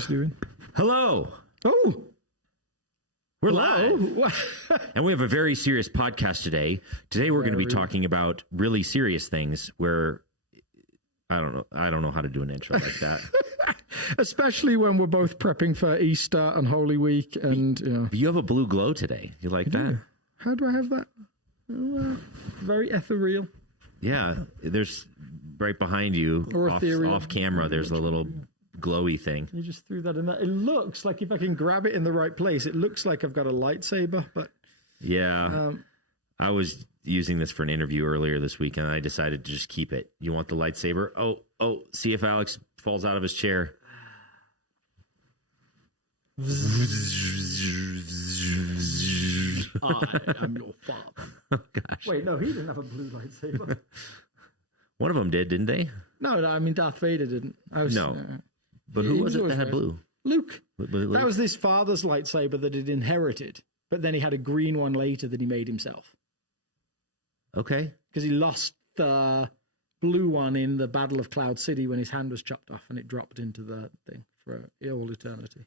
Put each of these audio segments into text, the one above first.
this doing? Hello. Oh, We're live. And we have a very serious podcast today. Today we're going to be talking about really serious things where I don't know how to do an intro like that. Especially when we're both prepping for Easter and Holy Week, and You have a blue glow today. You like that? How do I have that? Very ethereal. Yeah, there's right behind you, off camera. There's a little glowy thing. You just threw that in there. It looks like, if I can grab it in the right place, it looks like I've got a lightsaber. But yeah, I was using this for an interview earlier this week, and I decided to just keep it. You want the lightsaber? Oh! See if Alex falls out of his chair. I am your father. Oh gosh! Wait, no, he didn't have a blue lightsaber. One of them did, didn't they? No, I mean Darth Vader didn't. But who was it that had blue? Luke. Luke. That was his father's lightsaber that he'd inherited, but then he had a green one later that he made himself. Okay. Because he lost the blue one in the Battle of Cloud City when his hand was chopped off and it dropped into the thing for all eternity.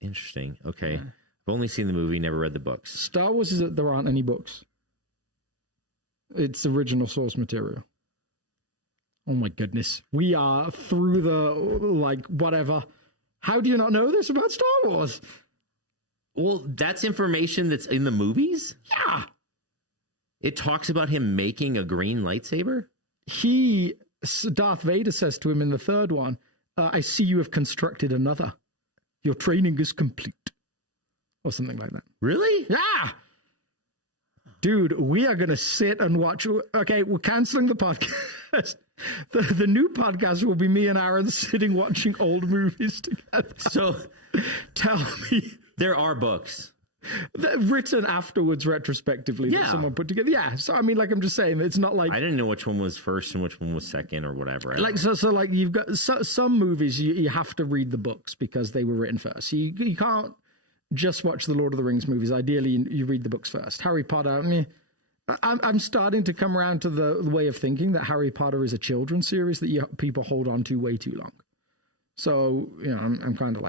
Interesting. Okay. I've only seen the movie, never read the books. Star Wars is that there aren't any books. It's original source material. Oh my goodness. We are through the, whatever. How do you not know this about Star Wars? Well, that's information that's in the movies? Yeah. It talks about him making a green lightsaber? Darth Vader says to him in the third one, I see you have constructed another. Your training is complete. Or something like that. Really? Yeah. Dude, we are going to sit and watch. Okay, we're canceling the podcast. The new podcast will be me and Aaron sitting watching old movies together. So, tell me. There are books. Written afterwards, retrospectively, that someone put together. Yeah, so I mean, I'm just saying, it's not like... I didn't know which one was first and which one was second or whatever. So you've got some movies, you have to read the books because they were written first. You can't just watch the Lord of the Rings movies. Ideally, you read the books first. Harry Potter, I'm starting to come around to the way of thinking that Harry Potter is a children's series that people hold on to way too long. So, I'm kind of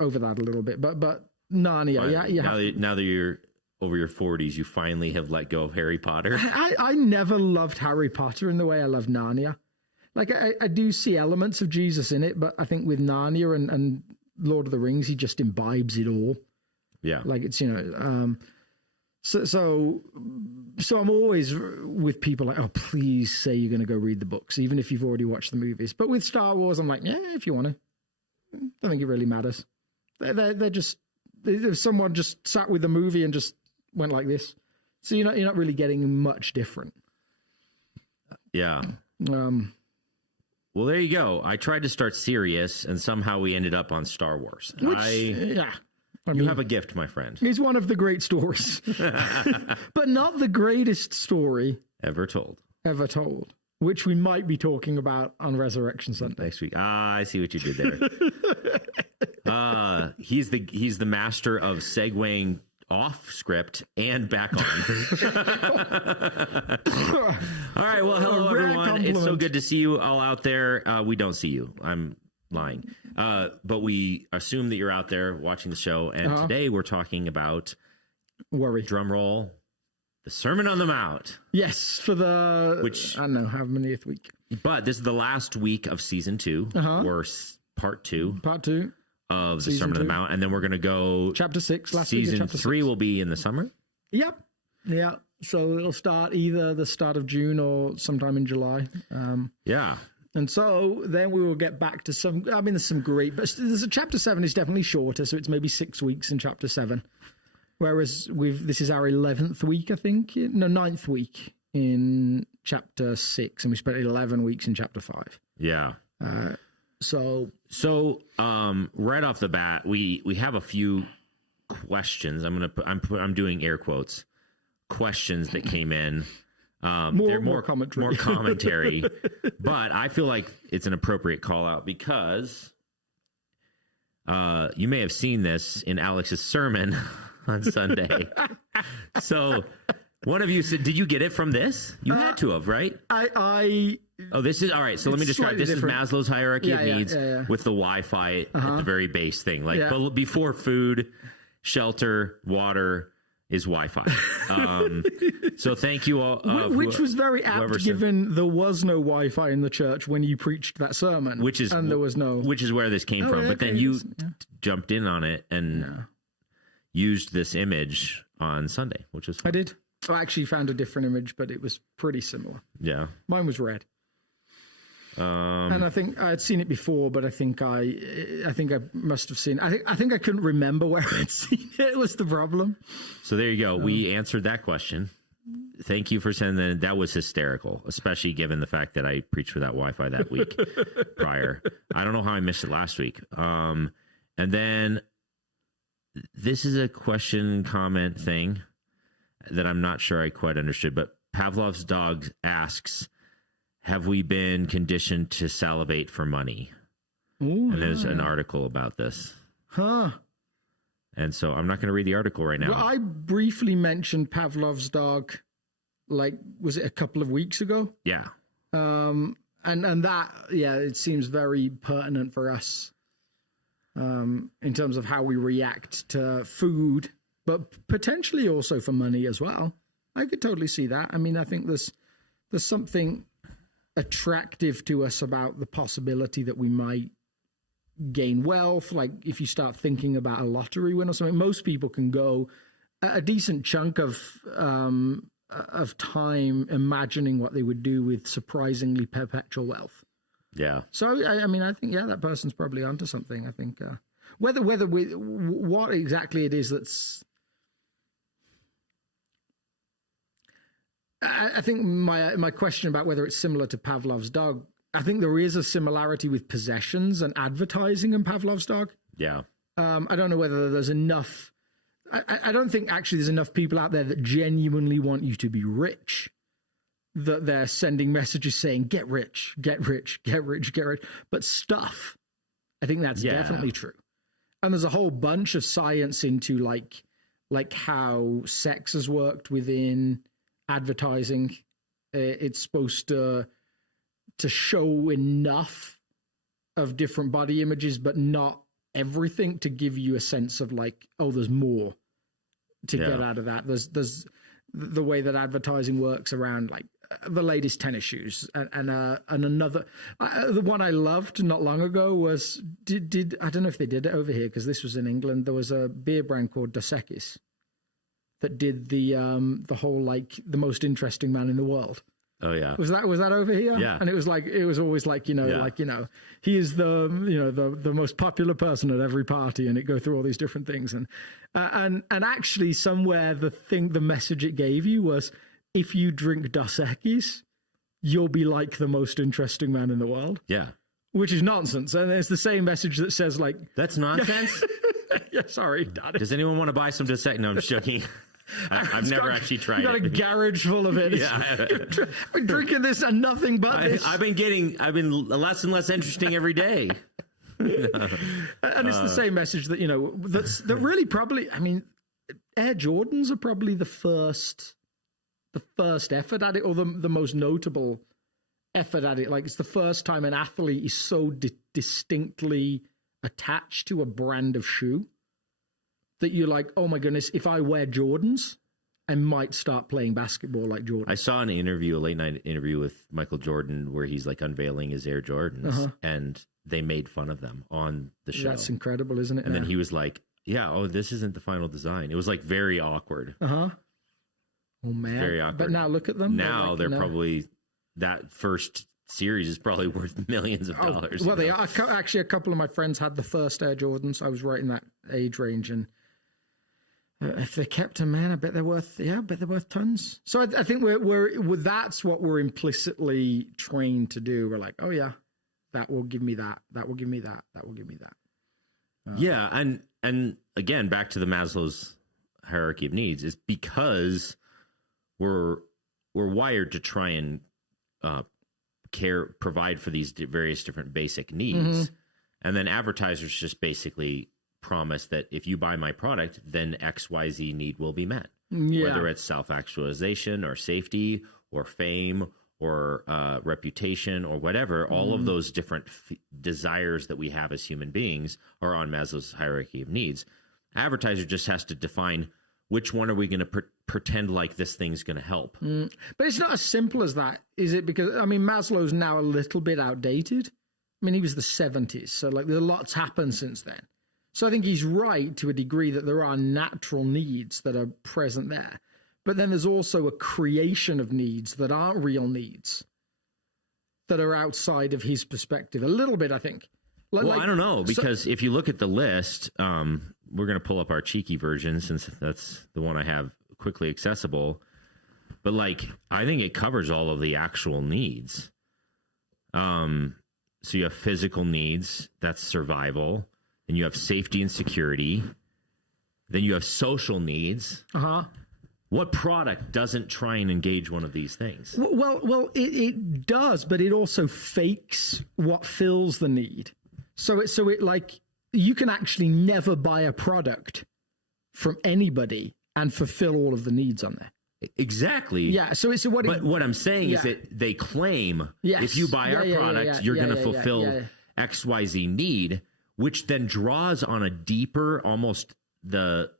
over that a little bit. But Narnia, now that you're over your 40s, you finally have let go of Harry Potter. I never loved Harry Potter in the way I love Narnia. I do see elements of Jesus in it, but I think with Narnia and Lord of the Rings, he just imbibes it all. Yeah. So I'm always with people like, oh, please say you're going to go read the books, even if you've already watched the movies. But with Star Wars, I'm like, yeah, if you want to. I don't think it really matters. They're just, if someone just sat with the movie and just went like this. So you're not really getting much different. Yeah. Well, there you go. I tried to start serious, and somehow we ended up on Star Wars. You have a gift, my friend. It's one of the great stories, but not the greatest story ever told, which we might be talking about on Resurrection Sunday next week. I see what you did there. He's the master of segueing off script and back on. All right. Well, hello everyone. It's so good to see you all out there. We don't see you. I'm lying. But we assume that you're out there watching the show. And today we're talking about drum roll, the Sermon on the Mount. Yes. For I don't know, how many week. But this is the last week of season 2 or part 2. Part 2. Of the Sermon on the Mount, and then we're going to go chapter 6. Season 3 will be in the summer. Yep. Yeah. So it'll start either the start of June or sometime in July. Yeah. And so then we will get back to some. I mean, there's some great, but chapter 7 is definitely shorter, so it's maybe 6 weeks in chapter 7. Whereas this is our 11th week, I think. No, 9th week in chapter 6, and we spent 11 weeks in chapter 5. Yeah. So right off the bat, we have a few questions. I'm doing air quotes, questions that came in. More commentary, but I feel like it's an appropriate call out because you may have seen this in Alex's sermon on Sunday. So One of you said, "Did you get it from this?" You had to have, right? Oh, this is all right. So let me describe. This different. is Maslow's hierarchy of needs with the Wi-Fi at the very base thing. Like before food, shelter, water is Wi-Fi. So thank you all. Which was very apt, given there was no Wi-Fi in the church when you preached that sermon. Which is where this came from. But then you jumped in on it and used this image on Sunday, which was fun. I did. I actually found a different image, but it was pretty similar. Yeah. Mine was red. And I think I'd seen it before, but I think I must have seen. I think I couldn't remember where I'd seen it. It was the problem. So there you go. We answered that question. Thank you for sending that. That was hysterical, especially given the fact that I preached without Wi-Fi that week prior. I don't know how I missed it last week. And then this is a question comment thing that I'm not sure I quite understood, but Pavlov's dog asks, have we been conditioned to salivate for money? Ooh, and there's an article about this. Huh. And so I'm not going to read the article right now. Well, I briefly mentioned Pavlov's dog, was it a couple of weeks ago? Yeah. And that, it seems very pertinent for us in terms of how we react to food, but potentially also for money as well. I could totally see that. I mean, I think there's something attractive to us about the possibility that we might gain wealth. Like if you start thinking about a lottery win or something, most people can go a decent chunk of time imagining what they would do with surprisingly perpetual wealth. Yeah. So I mean, I think that person's probably onto something. I think whether what exactly it is that's. I think my question about whether it's similar to Pavlov's dog, I think there is a similarity with possessions and advertising in Pavlov's dog. Yeah. I don't know whether there's enough. I don't think actually there's enough people out there that genuinely want you to be rich, that they're sending messages saying, get rich, get rich, get rich, get rich. But stuff, I think that's definitely true. And there's a whole bunch of science into like how sex has worked within advertising. It's supposed to show enough of different body images, but not everything, to give you a sense of like, oh, there's more to get out of that. There's the way that advertising works around like the latest tennis shoes and another the one I loved not long ago was did I don't know if they did it over here because this was in England. There was a beer brand called Dos Equis that did the whole like the most interesting man in the world. Oh yeah. Was that over here? Yeah. And it was always like, he is the most popular person at every party, and it go through all these different things. And actually somewhere the message it gave you was, if you drink Dos Equis, you'll be like the most interesting man in the world. Yeah. Which is nonsense. And it's the same message that says like, that's nonsense. Yeah, sorry. Daddy. Does anyone want to buy some Dos Equis? No, I'm just joking. I've never actually tried it. Got a garage full of it. Yeah. I've been drinking this and nothing but this. I've been less and less interesting every day. And it's the same message that, that really probably, I mean, Air Jordans are probably the first effort at it, or the most notable effort at it. Like it's the first time an athlete is so distinctly attached to a brand of shoe that you're like, oh my goodness, if I wear Jordans, I might start playing basketball like Jordan. I saw a late night interview with Michael Jordan where he's like unveiling his Air Jordans, and they made fun of them on the show. That's incredible, isn't it? And then he was like, this isn't the final design. It was like very awkward. Oh man. Very awkward. But now look at them. Now they're probably, that first series is probably worth millions of dollars. Well, they are. Actually, a couple of my friends had the first Air Jordans. I was right in that age range, and if they kept them, man, I bet they're worth tons. So I think that's what we're implicitly trained to do. We're like, oh yeah, that will give me that. That will give me that. That will give me that. Yeah, and again, back to the Maslow's hierarchy of needs, is because we're wired to try and provide for these various different basic needs, and then advertisers just basically promise that if you buy my product, then XYZ need will be met. whether it's self-actualization or safety or fame or reputation or whatever. All of those different desires that we have as human beings are on Maslow's hierarchy of needs. Advertiser just has to define which one are we going to pretend like this thing's going to help. But it's not as simple as that, is it? Because, I mean, Maslow's now a little bit outdated. I mean, he was the 70s, so like there's lots happened since then. So I think he's right to a degree that there are natural needs that are present there. But then there's also a creation of needs that aren't real needs, that are outside of his perspective. A little bit, I think. I don't know, because if you look at the list, we're going to pull up our cheeky version since that's the one I have quickly accessible. But like, I think it covers all of the actual needs. So you have physical needs, that's survival. Then you have safety and security. Then you have social needs. What product doesn't try and engage one of these things? Well, it does, but it also fakes what fills the need. So it like, you can actually never buy a product from anybody and fulfill all of the needs on there. Exactly. Yeah. But what I'm saying is that they claim if you buy our product, you're going to fulfill XYZ need, which then draws on a deeper, almost the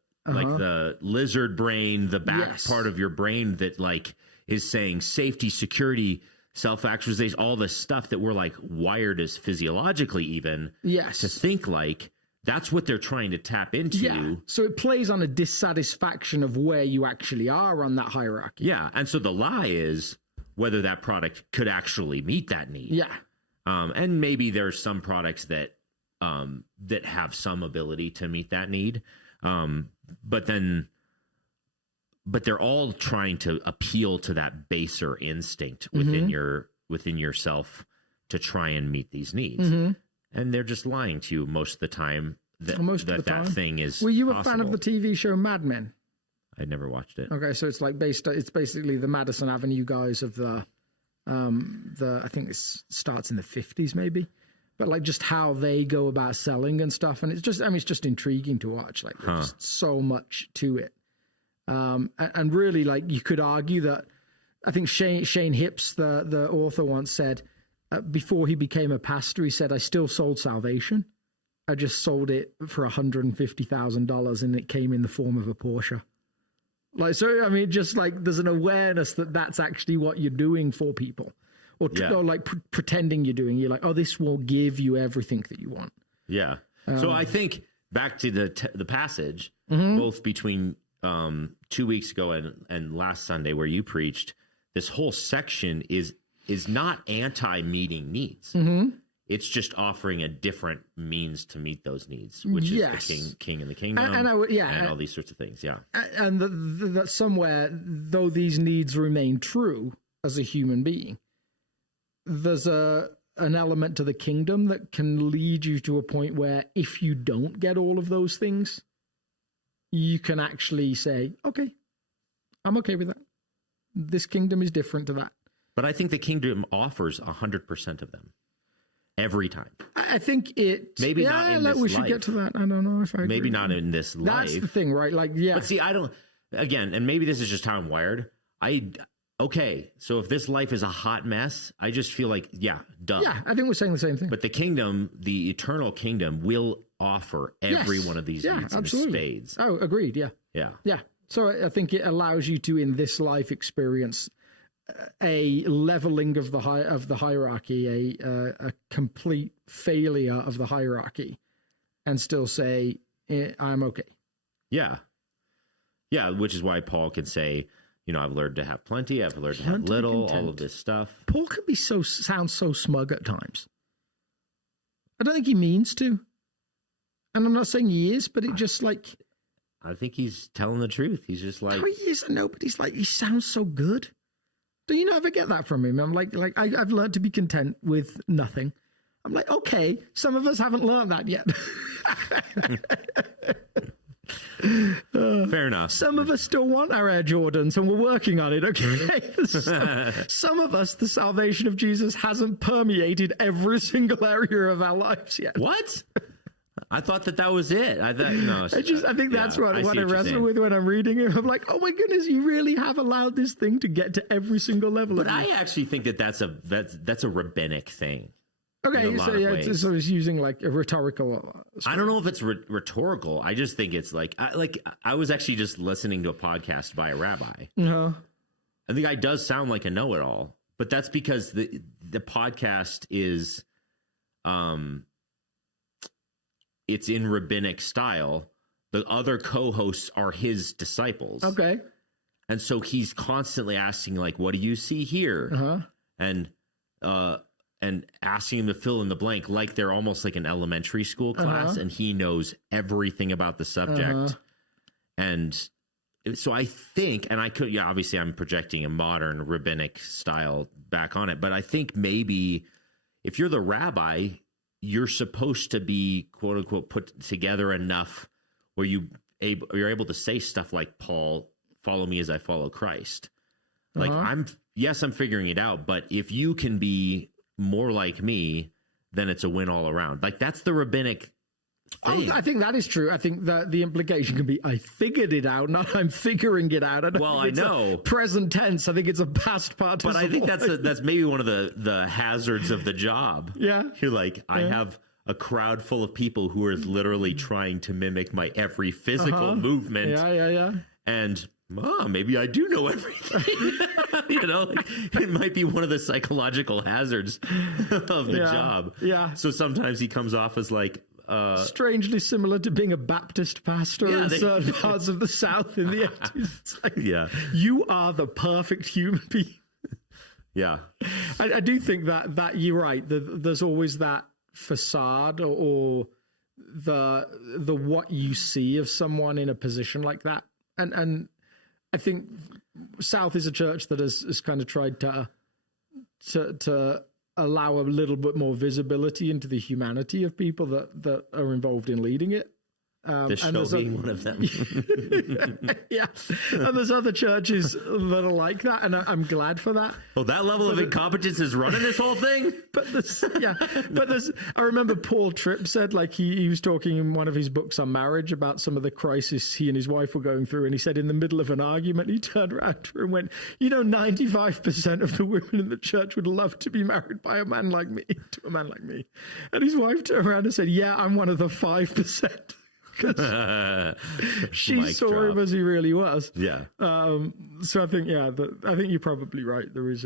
lizard brain, the back part of your brain that like is saying safety, security, self-actualization, all this stuff that we're like wired as physiologically even to think like. That's what they're trying to tap into. Yeah. So it plays on a dissatisfaction of where you actually are on that hierarchy. Yeah. And so the lie is whether that product could actually meet that need. Yeah. And maybe there's some products that that have some ability to meet that need. But they're all trying to appeal to that baser instinct within yourself to try and meet these needs. And they're just lying to you most of the time that thing is Were you a possible. fan of the TV show Mad Men? I never watched it. Okay, so it's like it's basically the Madison Avenue guys of the I think it starts in the 50s maybe. But like just how they go about selling and stuff, and it's just intriguing to watch. Like there's just so much to it. And really, like you could argue that I think Shane Hips, the author, once said, before he became a pastor, he said, I still sold salvation. I just sold it for $150,000 and it came in the form of a Porsche. Like, so, I mean, just like there's an awareness that that's actually what you're doing for people or like pretending you're doing. You're like, oh, this will give you everything that you want. Yeah. So I think back to the passage, both between 2 weeks ago and last Sunday where you preached, this whole section is not anti-meeting needs. It's just offering a different means to meet those needs, which is the king and the kingdom and all these sorts of things. Yeah. And that somewhere, though these needs remain true as a human being, there's an element to the kingdom that can lead you to a point where if you don't get all of those things, you can actually say, okay, I'm okay with that. This kingdom is different to that. But I think the kingdom offers 100% of them every time. I think it. Maybe not in this life. We should get to that. I don't know if I agree. Maybe not in this life. That's the thing, right? Like, yeah. But see, I don't. Again, and maybe this is just how I'm wired. Okay, so if this life is a hot mess, I just feel like, duh. Yeah, I think we're saying the same thing. But the kingdom, the eternal kingdom, will offer every one of these needs in spades. Oh, agreed. Yeah. Yeah. Yeah. So I think it allows you to, in this life, experience a leveling of the hierarchy, a complete failure of the hierarchy, and still say, I'm okay. Yeah. Yeah, which is why Paul can say, I've learned to have plenty, I've learned to have little, all of this stuff. Paul can be sound so smug at times. I don't think he means to. And I'm not saying he is, but it just like... I think he's telling the truth. He's just like... No, he isn't. No, but he's like, he sounds so good. Do you never get that from him? I'm like I've learned to be content with nothing. I'm like, okay, some of us haven't learned that yet. Fair enough. Some of us still want our Air Jordans and we're working on it, okay? Some of us, the salvation of Jesus hasn't permeated every single area of our lives yet. What? I thought that was it. I thought no. I think that's what I wrestle with when I'm reading it. I'm like, oh my goodness, you really have allowed this thing to get to every single level. But I actually think that's a rabbinic thing. Okay, so it's using like a rhetorical. I don't know if it's rhetorical. I just think it's like I was actually just listening to a podcast by a rabbi. Uh-huh. And the guy does sound like a know-it-all, but that's because the podcast is, it's in rabbinic style. The other co-hosts are his disciples. Okay. And so he's constantly asking, like, what do you see here? Uh-huh. And asking him to fill in the blank, like they're almost like an elementary school class, Uh-huh. and he knows everything about the subject. Uh-huh. And so I think, and I could, obviously I'm projecting a modern rabbinic style back on it, but I think maybe if you're the rabbi, you're supposed to be, quote unquote, put together enough where you're able to say stuff like, Paul, follow me as I follow Christ. Like I'm figuring it out, but if you can be more like me, then it's a win all around. Like that's the rabbinic thing. I think that is true. I think that the implication can be, I figured it out, not I'm figuring it out. I know. Present tense. I think it's a past participle. But I think that's maybe one of the hazards of the job. Yeah. You're like, I have a crowd full of people who are literally trying to mimic my every physical movement. Yeah. And maybe I do know everything. It might be one of the psychological hazards of the job. Yeah. So sometimes he comes off as like, strangely similar to being a Baptist pastor in certain parts of the South in the 80s. It's like, you are the perfect human being. Yeah. I do think that you're right. There's always that facade or the what you see of someone in a position like that. And I think South is a church that has kind of tried to allow a little bit more visibility into the humanity of people that are involved in leading it. The show being one of them. Yeah. And there's other churches that are like that, and I'm glad for that. Well, that level of incompetence is running this whole thing? I remember Paul Tripp said, like, he was talking in one of his books on marriage about some of the crisis he and his wife were going through, and he said in the middle of an argument, he turned around to her and went, 95% of the women in the church would love to be married by a man like me, to a man like me. And his wife turned around and said, yeah, I'm one of the 5%. She saw him as he really was. Yeah. So I think, I think you're probably right. There is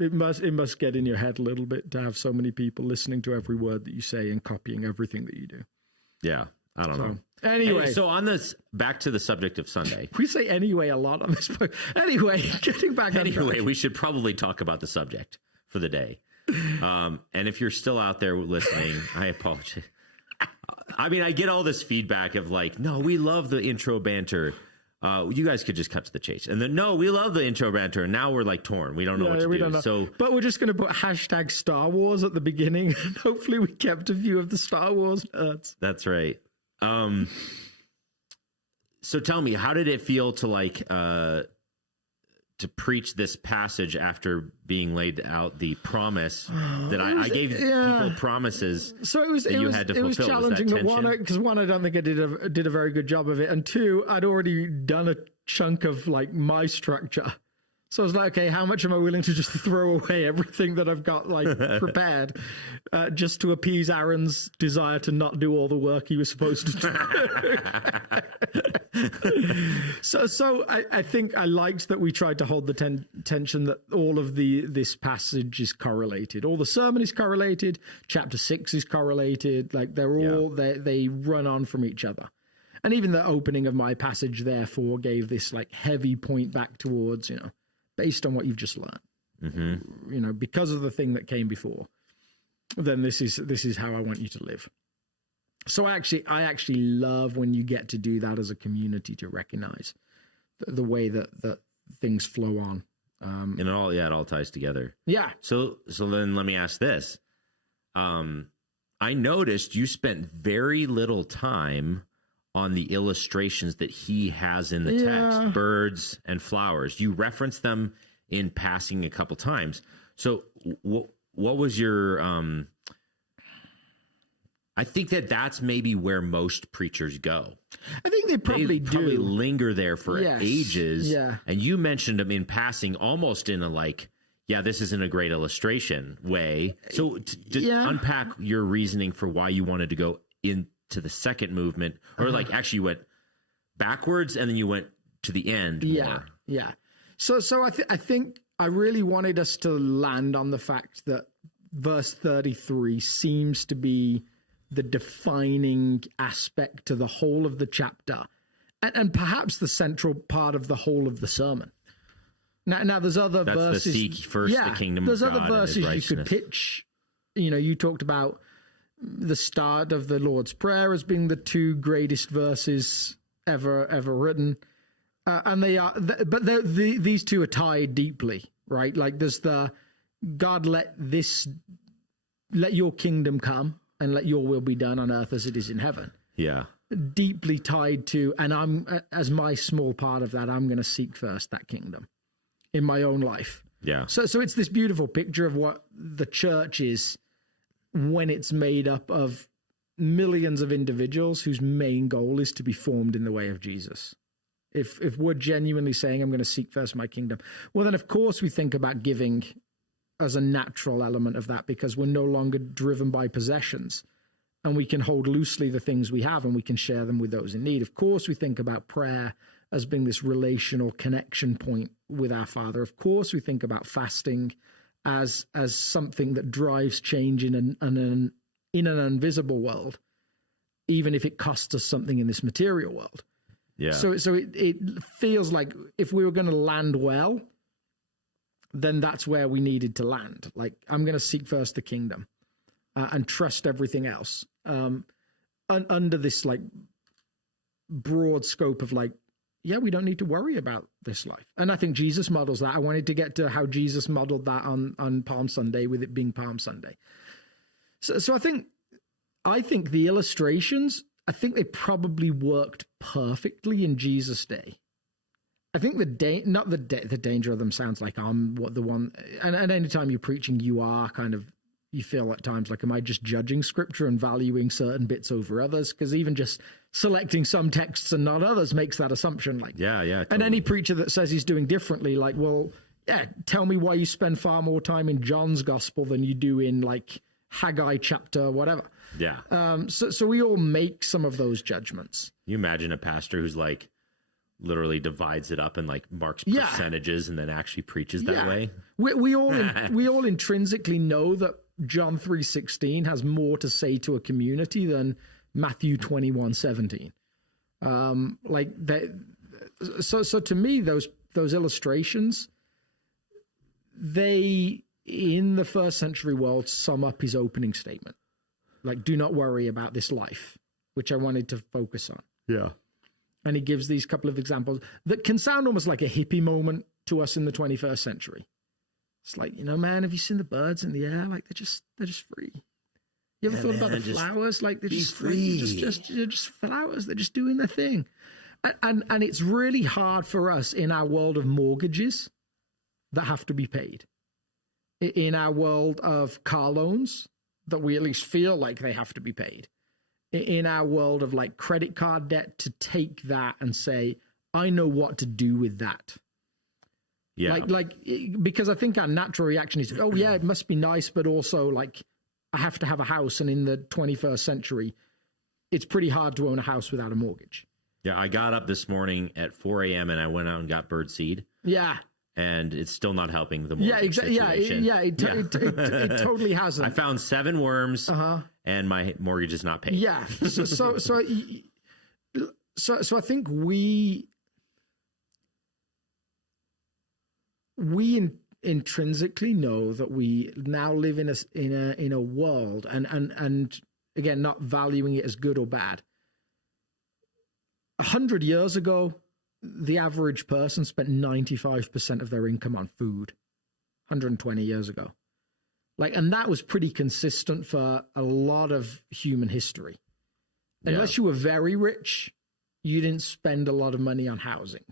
it must get in your head a little bit to have so many people listening to every word that you say and copying everything that you do. Yeah. I don't know. Anyway, so on this, back to the subject of Sunday. We say anyway a lot on this book. Anyway, getting back. Anyway, we should probably talk about the subject for the day. And if you're still out there listening, I apologize. I mean, I get all this feedback of like, no, we love the intro banter. You guys could just cut to the chase. And then, no, we love the intro banter. And now we're like torn. We don't know what to do. So, but we're just going to put hashtag Star Wars at the beginning. And hopefully we kept a few of the Star Wars nerds. That's right. So tell me, how did it feel to like, to preach this passage after being laid out the promise that I gave people promises. So it was challenging because one, I don't think I did a very good job of it, and two, I'd already done a chunk of like my structure. So I was like, okay, how much am I willing to just throw away everything that I've got like prepared just to appease Aaron's desire to not do all the work he was supposed to do? So I think I liked that we tried to hold the tension that all of this passage is correlated. All the sermon is correlated. Chapter 6 is correlated. Like they're all, they run on from each other. And even the opening of my passage, therefore, gave this like heavy point back towards, based on what you've just learned, because of the thing that came before, then this is how I want you to live. So I actually love when you get to do that as a community, to recognize the way that things flow on. And it all ties together. Yeah. So then let me ask this. I noticed you spent very little time on the illustrations that he has in the text, birds and flowers. You reference them in passing a couple times. So what was your I think that's maybe where most preachers go. I think they probably Probably linger there for ages. Yeah. And you mentioned them in passing, almost in a this isn't a great illustration way. So to unpack your reasoning for why you wanted to go into the second movement, or actually you went backwards and then you went to the end. More. Yeah. So I think I really wanted us to land on the fact that verse 33 seems to be the defining aspect to the whole of the chapter, and perhaps the central part of the whole of the sermon. Now there's other verses. The seek first the kingdom of God. There's other verses you could pitch. You talked about the start of the Lord's Prayer as being the two greatest verses ever written, and they are. But these two are tied deeply, right? Like there's the God, let your kingdom come, and let your will be done on earth as it is in heaven. Yeah. Deeply tied to, and I'm, as my small part of that, I'm going to seek first that kingdom in my own life. Yeah. So it's this beautiful picture of what the church is when it's made up of millions of individuals whose main goal is to be formed in the way of Jesus. If we're genuinely saying, I'm going to seek first my kingdom, well, then of course we think about giving as a natural element of that, because we're no longer driven by possessions, and we can hold loosely the things we have and we can share them with those in need. Of course, we think about prayer as being this relational connection point with our Father. Of course, we think about fasting as something that drives change in an invisible world, even if it costs us something in this material world. Yeah. So it feels like if we were going to land well, then that's where we needed to land. Like, I'm going to seek first the kingdom and trust everything else under this broad scope of we don't need to worry about this life. And I think Jesus models that. I wanted to get to how Jesus modeled that on Palm Sunday, with it being Palm Sunday. So I think the illustrations, I think they probably worked perfectly in Jesus' day. I think the danger of them sounds like I'm the one, and anytime you're preaching, you feel at times like, am I just judging scripture and valuing certain bits over others? Because even just selecting some texts and not others makes that assumption. Totally. And any preacher that says he's doing differently, tell me why you spend far more time in John's gospel than you do in Haggai chapter, whatever. Yeah. So we all make some of those judgments. You imagine a pastor who's literally divides it up and marks percentages and then actually preaches that way. We all intrinsically know that John 3:16 has more to say to a community than Matthew 21:17. So to me, those illustrations, they, in the first century world, sum up his opening statement. Do not worry about this life, which I wanted to focus on. Yeah. And he gives these couple of examples that can sound almost like a hippie moment to us in the 21st century. It's man, have you seen the birds in the air? They're just free. You ever thought about the flowers? They're just free. They're just flowers. They're just doing their thing. And it's really hard for us in our world of mortgages that have to be paid, in our world of car loans that we at least feel like they have to be paid, in our world of credit card debt, to take that and say, I know what to do with that. Yeah. Because I think our natural reaction is, oh yeah, it must be nice, but also I have to have a house. And in the 21st century, it's pretty hard to own a house without a mortgage. Yeah. I got up this morning at 4 a.m. and I went out and got bird seed. Yeah. And it's still not helping the mortgage situation. It totally hasn't. I found 7 worms and my mortgage is not paid. Yeah. So I think we intrinsically know that we now live in a world, and again, not valuing it as good or bad. 100 years ago, the average person spent 95% of their income on food. 120 years ago, and that was pretty consistent for a lot of human history. Unless you were very rich, you didn't spend a lot of money on housing.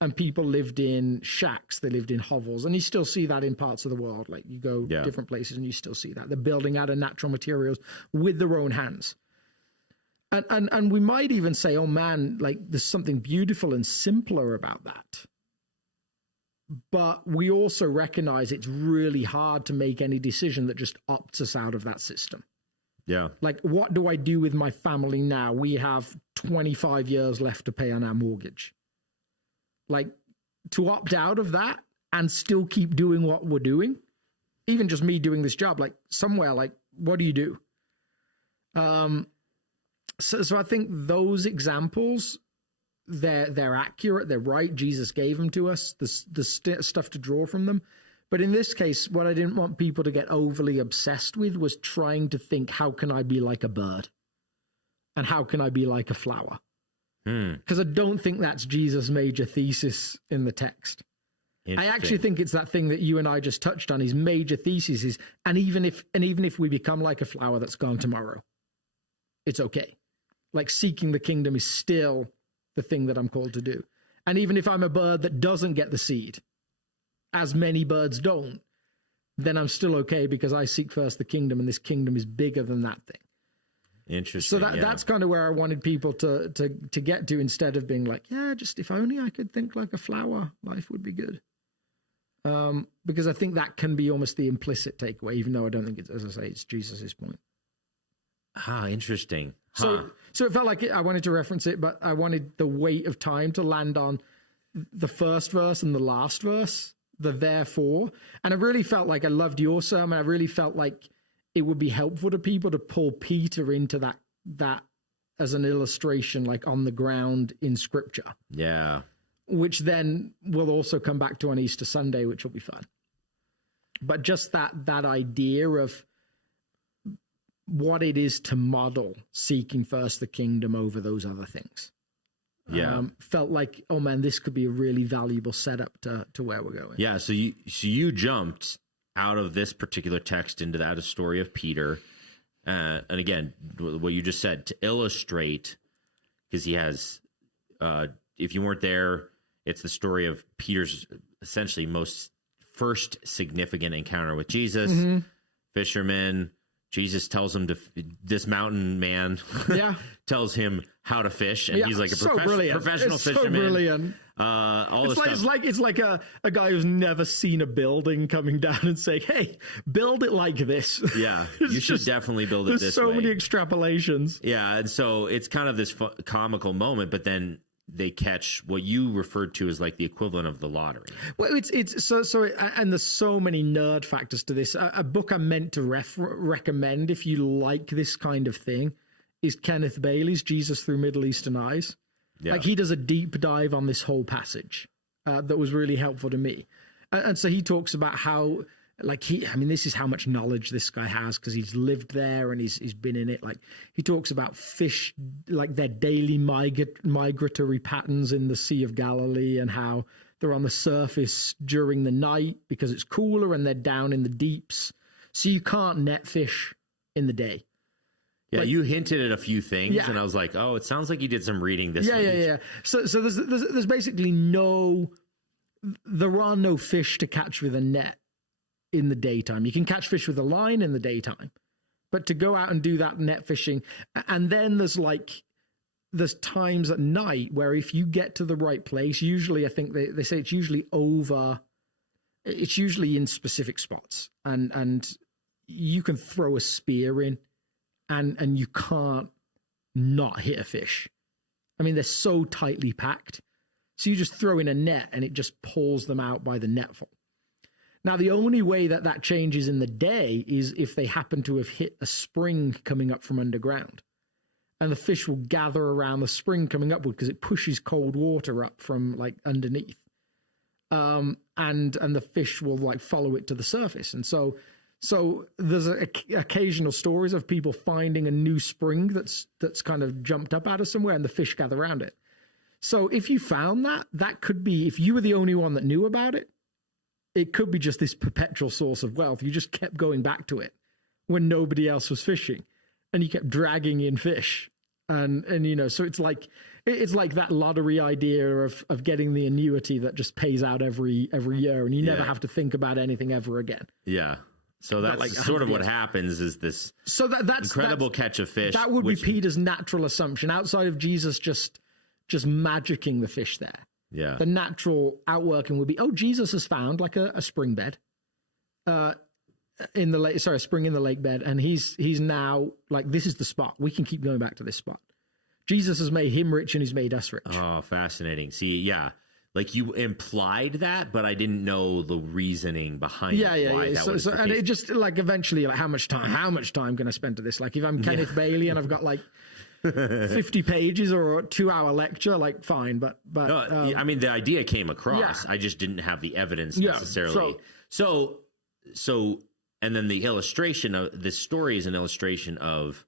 and people lived in shacks, they lived in hovels, and you still see that in parts of the world. Like you go different places and you still see that. They're building out of natural materials with their own hands. And we might even say, oh man, like there's something beautiful and simpler about that. But we also recognize it's really hard to make any decision that just opts us out of that system. Yeah. Like, what do I do with my family now? We have 25 years left to pay on our mortgage. Like, to opt out of that and still keep doing what we're doing, even just me doing this job, like somewhere, like, what do you do? So I think those examples, they're accurate, they're right. Jesus gave them to us. There's stuff to draw from them. But in this case, what I didn't want people to get overly obsessed with was trying to think, how can I be like a bird? And how can I be like a flower? Because I don't think that's Jesus' major thesis in the text. I actually think it's that thing that you and I just touched on. His major thesis is, and even if we become like a flower that's gone tomorrow, it's okay. Like seeking the kingdom is still the thing that I'm called to do. And even if I'm a bird that doesn't get the seed, as many birds don't, then I'm still okay because I seek first the kingdom, and this kingdom is bigger than that thing. Interesting. So that's kind of where I wanted people to get to, instead of being like, yeah, just if only I could think like a flower, life would be good. Because I think that can be almost the implicit takeaway, even though I don't think it's, as I say, it's Jesus's point. Interesting. So it felt like I wanted to reference it, but I wanted the weight of time to land on the first verse and the last verse, the therefore. And I really felt like I loved your sermon. I really felt like it would be helpful to people to pull Peter into that as an illustration, like on the ground in Scripture. Yeah. Which then we'll also come back to on Easter Sunday, which will be fun. But just that idea of what it is to model seeking first the kingdom over those other things. Yeah. Felt like, oh man, this could be a really valuable setup to where we're going. Yeah. So you jumped out of this particular text into that story of Peter. And again, what you just said, to illustrate, because he has, if you weren't there, it's the story of Peter's essentially first significant encounter with Jesus. Mm-hmm. Fisherman. Jesus tells him this mountain man tells him how to fish, and he's like a professional fisherman. So brilliant. It's like a guy who's never seen a building coming down and saying, "Hey, build it like this." Yeah, you should definitely build it this way. There's so many extrapolations. Yeah, and so it's kind of this comical moment, but then they catch what you referred to as like the equivalent of the lottery. Well, it's so and there's so many nerd factors to this. A book I meant to recommend if you like this kind of thing is Kenneth Bailey's Jesus Through Middle Eastern Eyes. Yeah. Like he does a deep dive on this whole passage that was really helpful to me. And so he talks about how, like this is how much knowledge this guy has because he's lived there and he's been in it. Like he talks about fish, like their daily migratory patterns in the Sea of Galilee and how they're on the surface during the night because it's cooler and they're down in the deeps. So you can't net fish in the day. Yeah, you hinted at a few things, and I was like, "Oh, it sounds like you did some reading this week." Yeah. So there's basically there are no fish to catch with a net in the daytime. You can catch fish with a line in the daytime, but to go out and do that net fishing, and then there's times at night where if you get to the right place, usually I think they say it's usually in specific spots, and you can throw a spear in. And you can't not hit a fish. I mean, they're so tightly packed. So you just throw in a net and it just pulls them out by the netful. Now, the only way that changes in the day is if they happen to have hit a spring coming up from underground. And the fish will gather around the spring coming upward because it pushes cold water up from like underneath. And the fish will like follow it to the surface. And so there's occasional stories of people finding a new spring that's kind of jumped up out of somewhere and the fish gather around it. So if you found that could be, if you were the only one that knew about it, it could be just this perpetual source of wealth. You just kept going back to it when nobody else was fishing and you kept dragging in fish. And so it's like It's like that lottery idea of getting the annuity that just pays out every year, and you never have to think about anything ever again. Yeah. So that's like sort of what happens is this that's incredible catch of fish. That would be Peter's natural assumption outside of Jesus just magicking the fish there. Yeah. The natural outworking would be, Jesus has found like a spring bed in the lake, a spring in the lake bed. And he's now like, this is the spot. We can keep going back to this spot. Jesus has made him rich and he's made us rich. Oh, fascinating. See, yeah. Like you implied that, but I didn't know the reasoning behind why that was the and case. it just like eventually like how much time can I spend to this? Like if I'm Kenneth Bailey and I've got like 50 pages or a 2-hour lecture, like fine, but no, I mean the idea came across. I just didn't have the evidence necessarily. So and then the illustration of this story is an illustration of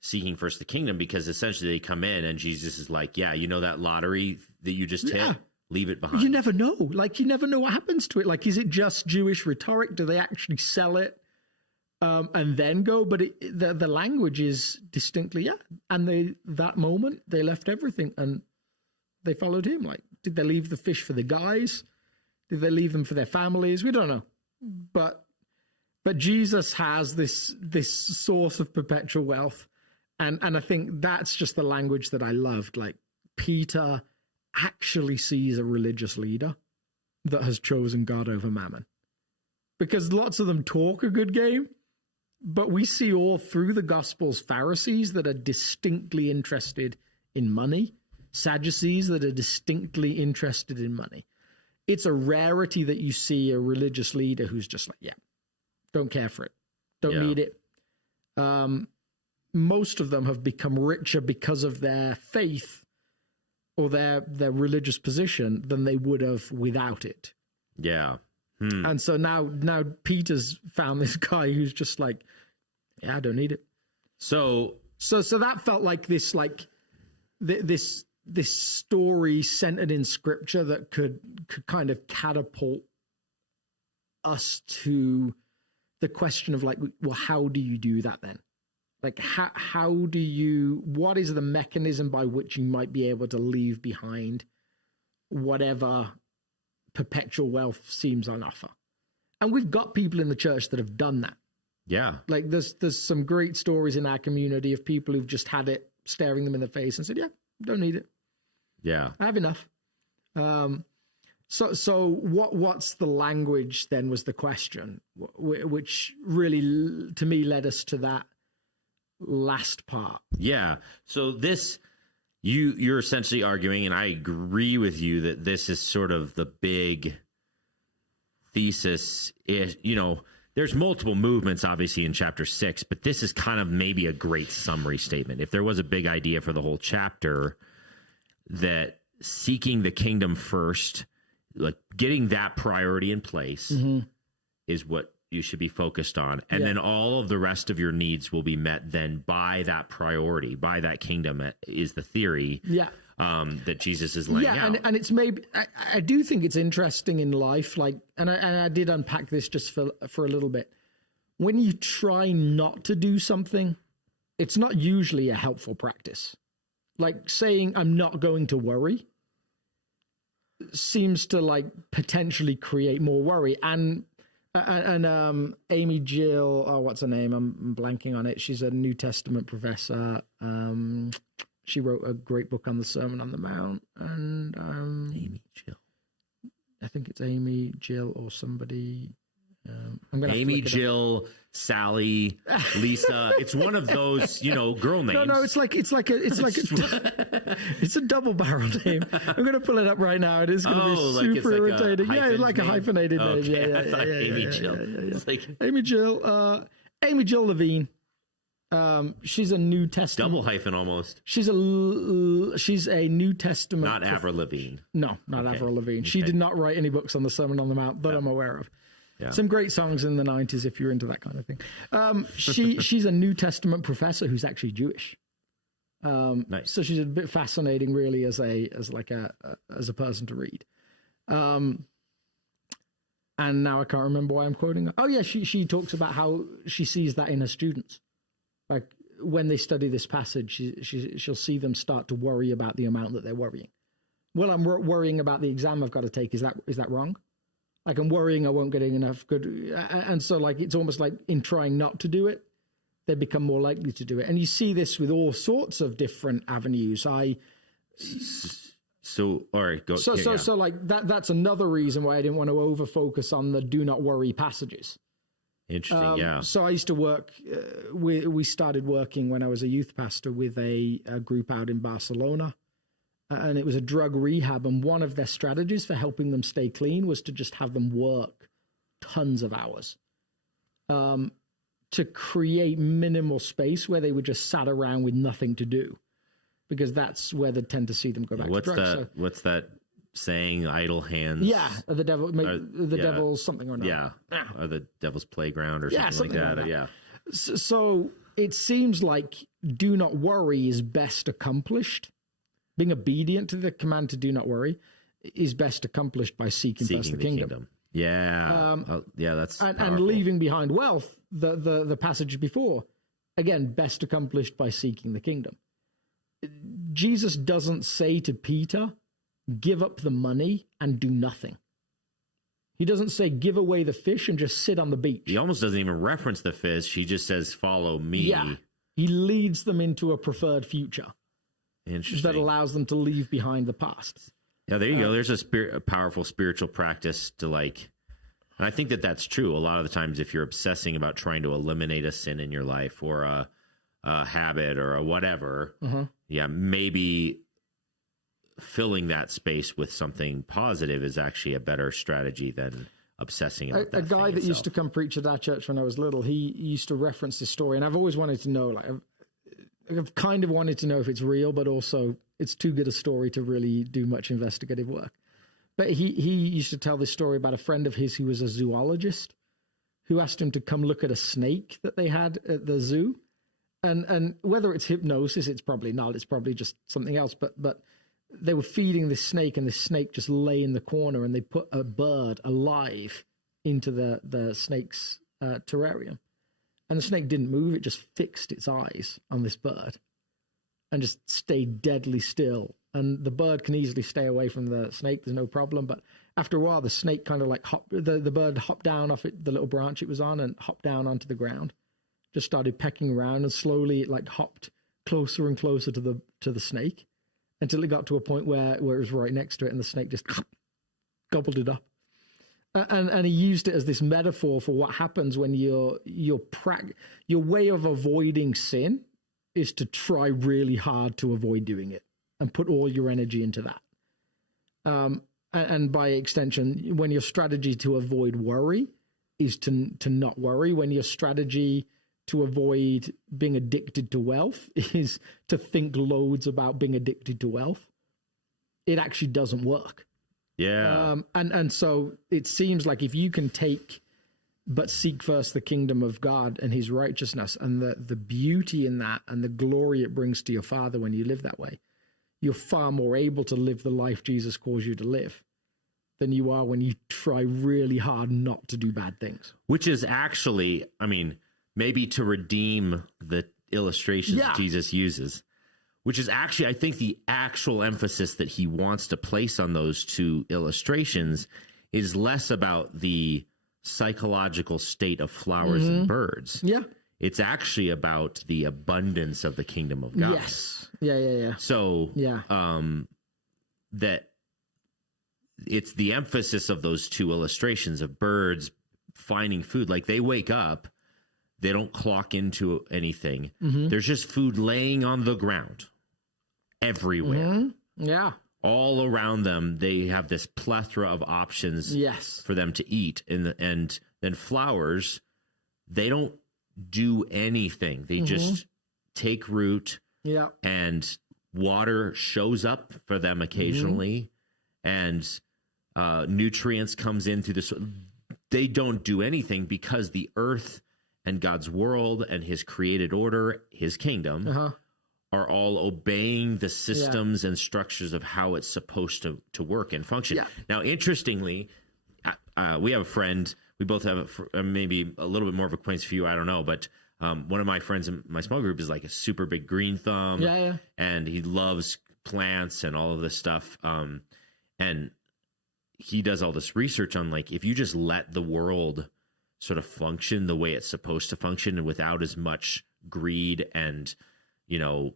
seeking first the kingdom, because essentially they come in and Jesus is like, that lottery that you just hit, leave it behind. You never know. Like, you never know what happens to it. Like, is it just Jewish rhetoric? Do they actually sell it and then go? But the language is distinctly, And that moment, they left everything and they followed him. Like, did they leave the fish for the guys? Did they leave them for their families? We don't know. But Jesus has this source of perpetual wealth. And I think that's just the language that I loved. Like, Peter actually sees a religious leader that has chosen God over mammon. Because lots of them talk a good game, but we see all through the Gospels Pharisees that are distinctly interested in money, Sadducees that are distinctly interested in money. It's a rarity that you see a religious leader who's just like, don't care for it, don't need it. Most of them have become richer because of their faith or their religious position than they would have without it. Yeah. And so now Peter's found this guy who's just like, I don't need it. So that felt like this story centered in scripture that could kind of catapult us to the question of like, well, how do you do that then? Like, what is the mechanism by which you might be able to leave behind whatever perpetual wealth seems on offer? And we've got people in the church that have done that. Yeah. Like there's some great stories in our community of people who've just had it staring them in the face and said, don't need it. Yeah. I have enough. So what's the language then was the question, which really to me led us to that last part. Yeah. So this, you're essentially arguing, and I agree with you, that this is sort of the big thesis. There's multiple movements obviously in chapter 6, but this is kind of maybe a great summary statement. If there was a big idea for the whole chapter, that seeking the kingdom first, like getting that priority in place, is what you should be focused on. And then all of the rest of your needs will be met then by that priority, by that kingdom, is the theory that Jesus is laying out. And it's maybe, I do think it's interesting in life, like, and I did unpack this just for a little bit. When you try not to do something, it's not usually a helpful practice. Like saying, I'm not going to worry seems to like potentially create more worry. And Amy Jill, what's her name? I'm blanking on it. She's a New Testament professor. She wrote a great book on the Sermon on the Mount. And Amy Jill. I think it's Amy Jill or somebody. Amy Jill, Sally, Lisa. It's one of those, girl names. No, it's a double barrel name. I'm going to pull it up right now. It is going to be super irritating. It's like a hyphenated name. Amy Jill. Amy Jill Levine. She's a New Testament double hyphen almost. She's a New Testament. Not Avril Lavigne. No, not Avril Lavigne. She did not write any books on the Sermon on the Mount that I'm aware of. Yeah. Some great songs in the 90s if you're into that kind of thing. She's a New Testament professor who's actually Jewish. Nice. So she's a bit fascinating, really, as a person to read. And now I can't remember why I'm quoting her. Oh yeah, she talks about how she sees that in her students. Like when they study this passage, she'll see them start to worry about the amount that they're worrying. Well, I'm worrying about the exam I've got to take. Is that wrong? Like, I'm worrying I won't get enough good. And so, like, it's almost like in trying not to do it, they become more likely to do it. And you see this with all sorts of different avenues. So like that's another reason why I didn't want to over focus on the do not worry passages. Interesting. Yeah. So I used to work, we started working when I was a youth pastor with a group out in Barcelona, and it was a drug rehab. And one of their strategies for helping them stay clean was to just have them work tons of hours, to create minimal space where they were just sat around with nothing to do, because that's where they tend to see them go back to drugs. What's that saying? Idle hands. Yeah, the devil, devil's something or another. Yeah, or the devil's playground or something like that. Yeah. So it seems like do not worry is best accomplished. Being obedient to the command to do not worry is best accomplished by seeking first the kingdom. Yeah, that's and leaving behind wealth. The passage before, again, best accomplished by seeking the kingdom. Jesus doesn't say to Peter, give up the money and do nothing. He doesn't say give away the fish and just sit on the beach. He almost doesn't even reference the fish. He just says, follow me. Yeah. He leads them into a preferred future. Interesting. That allows them to leave behind the past. Yeah, there you go. There's a powerful spiritual practice to, like, and I think that that's true. A lot of the times if you're obsessing about trying to eliminate a sin in your life or a habit or a whatever, maybe filling that space with something positive is actually a better strategy than obsessing about that. A guy that used to come preach at our church when I was little, he used to reference this story, and I've always wanted to know, like, I've kind of wanted to know if it's real, but also it's too good a story to really do much investigative work. But he used to tell this story about a friend of his who was a zoologist who asked him to come look at a snake that they had at the zoo. And whether it's hypnosis, it's probably not. It's probably just something else. But they were feeding this snake, and this snake just lay in the corner, and they put a bird alive into the snake's terrarium. And the snake didn't move. It just fixed its eyes on this bird and just stayed deadly still. And the bird can easily stay away from the snake. There's no problem. But after a while, the snake kind of like the bird hopped down off the little branch it was on and hopped down onto the ground, just started pecking around, and slowly it like hopped closer and closer to the snake until it got to a point where it was right next to it, and the snake just gobbled it up. And he used it as this metaphor for what happens when your way of avoiding sin is to try really hard to avoid doing it and put all your energy into that. And by extension, when your strategy to avoid worry is to not worry, when your strategy to avoid being addicted to wealth is to think loads about being addicted to wealth, it actually doesn't work. Yeah. And so it seems like if you can but seek first the kingdom of God and his righteousness and the beauty in that and the glory it brings to your Father when you live that way, you're far more able to live the life Jesus calls you to live than you are when you try really hard not to do bad things. Which is actually, I mean, maybe to redeem the illustrations Jesus uses, which is actually, I think, the actual emphasis that he wants to place on those two illustrations is less about the psychological state of flowers and birds. Yeah. It's actually about the abundance of the kingdom of God. Yes. Yeah. So, that it's the emphasis of those two illustrations of birds finding food. Like, they wake up, they don't clock into anything. There's just food laying on the ground everywhere. Yeah. All around them, they have this plethora of options for them to eat. And then flowers, they don't do anything. They just take root. Yeah. And water shows up for them occasionally. And nutrients comes in through this. They don't do anything because the earth and God's world and his created order, his kingdom, are all obeying the systems and structures of how it's supposed to work and function. Yeah. Now, interestingly, we have a friend, we both have maybe a little bit more of acquaintance for you, I don't know, but One of my friends in my small group is like a super big green thumb. Yeah. And he loves plants and all of this stuff. And he does all this research on like, if you just let the world sort of function the way it's supposed to function and without as much greed and, you know,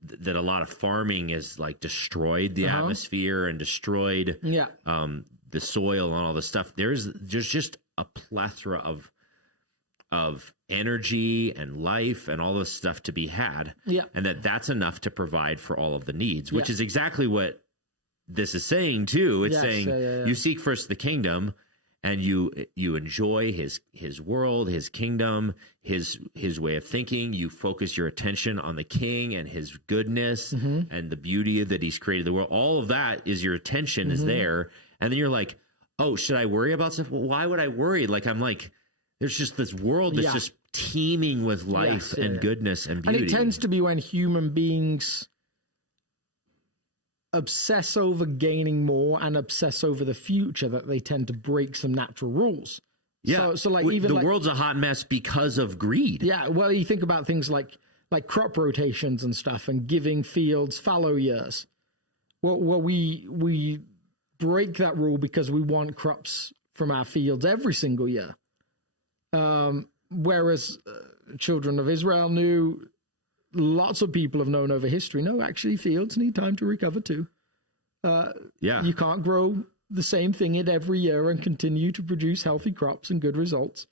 that a lot of farming has like destroyed the atmosphere and destroyed the soil and all this stuff. There's just a plethora of energy and life and all this stuff to be had. Yeah. And that's enough to provide for all of the needs, which is exactly what this is saying too. It's saying you seek first the kingdom and you enjoy his world, his kingdom, his way of thinking. You focus your attention on the king and his goodness and the beauty that he's created the world. All of that is your attention is there. And then you're like, oh, should I worry about stuff? Well, why would I worry? Like, I'm like, there's just this world that's just teeming with life and goodness and beauty. And it tends to be when human beings obsess over gaining more and obsess over the future that they tend to break some natural rules. Yeah. So like even the world's a hot mess because of greed. Yeah. Well, you think about things like crop rotations and stuff and giving fields fallow years. Well, we break that rule because we want crops from our fields every single year. Whereas children of Israel knew, lots of people have known over history, no, actually fields need time to recover too. You can't grow the same thing in every year and continue to produce healthy crops and good results.